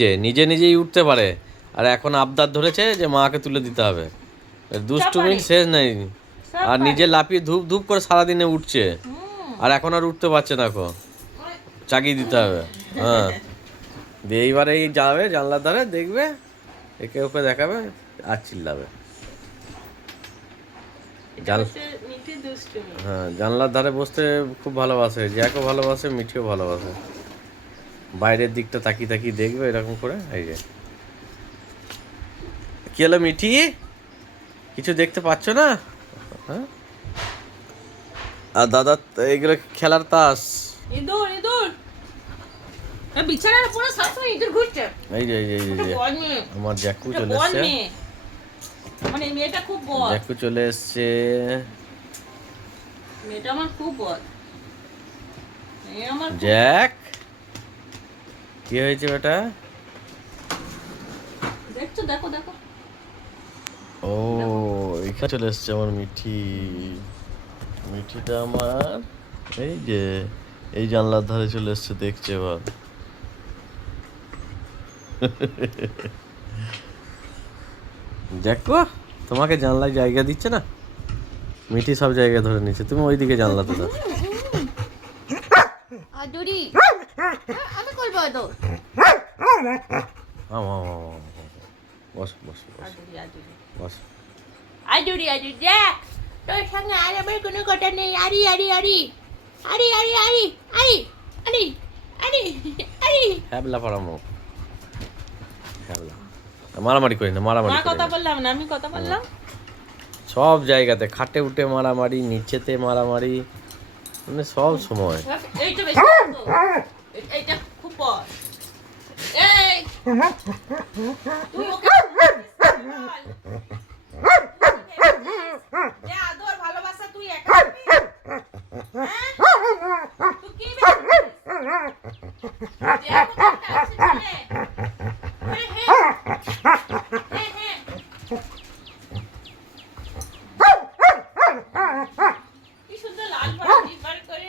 যে নিজে নিজেই উঠতে পারে, আর এখন আবদার ধরেছে যে মাকে তুলে দিতে হবে। দুষ্টুমির শেষ নেই। আর নিজে লাফিয়ে ধূপ ধূপ করে সারাদিনে উঠছে, আর এখন আর উঠতে পারছে না। এখন চাগিয়ে দিতে হবে। হ্যাঁ, দিয়ে এইবারে এই যাবে জানলার ধারে, দেখবে একে ওকে দেখাবে আর চিল্লাবে। হ্যাঁ, জানলার ধারে বসতে খুব ভালোবাসে, জ্যাকও ভালোবাসে, মিঠিও ভালোবাসে। বাইরের দিকটা তাকিয়ে তাকিয়ে দেখবে এরকম করে। এই যে কি হলো মিঠি, কিছু দেখতে পাচ্ছ না? হ্যাঁ, আর দাদা এগুলো খেলার তাস। ইঁদুর ইঁদুর বিছানার উপরে সবসময় ইঁদুর ঘুরছে। এই যে আমার জ্যাকু চলে এসছে। মানে মেয়েটা খুব বদ। জ্যাকু চলে এসছে। মেয়েটা আমার খুব বদ। জ্যাক, কি হয়েছে বেটা? দেখছো, দেখো দেখো। ও, এখানে চলে এসছে আমার মিঠি। মিঠিটা আমার এই যে এই জানলার ধারে চলে এসছে, দেখছে এবার। দেখো, তোমাকে জানলায় জায়গা দিচ্ছে না? মিঠি সব জায়গা ধরে নিচ্ছে, তুমি ওইদিকে জানলাতে দাও। আদুরি আমি করবো তো। বস বস বস বস। আদুরি আদুরি দেখ, তোর সঙ্গে আর আমার কোনো কথা নেই। আরি আরি আরি আরি আরি আরি আরি আরি আরি আরি। হ্যাবলা পড়ামো, হ্যাবলা। মারামারি করি না, মারামারি করি কথা না। বললাম না, আমি কথা বললাম। সব জায়গাতে, খাটে উঠে মারামারি, নিচেতে মারামারি, মানে সব সময়। এইটা বেশি তো, এইটা খুব বড়। এই তুই ওকে যে আদর ভালোবাসা তুই একা পাবি? তুই কি কি সুন্দর লাল ভাজি বার করে।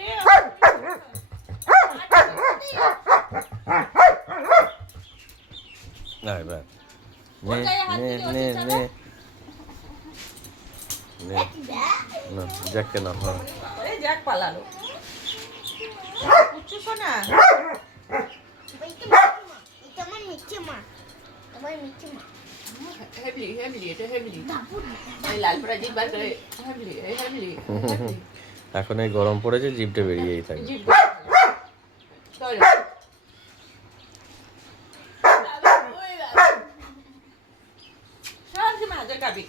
নাই ভাই, নে নে নে নে নে, না জ্যাককে না। হ্যাঁ, এই জ্যাক পালালো। পুচু সোনা, এটা আমার মিঠি মা। আমার মিঠি মা। হেভলি হেভলি এটা হেভলি। এই লাল ভাজি বার করে হেভলি হেভলি। এখন এই গরম পড়েছে, জিভটা বেরিয়েই থাকে। সব সময় আদর খাবি।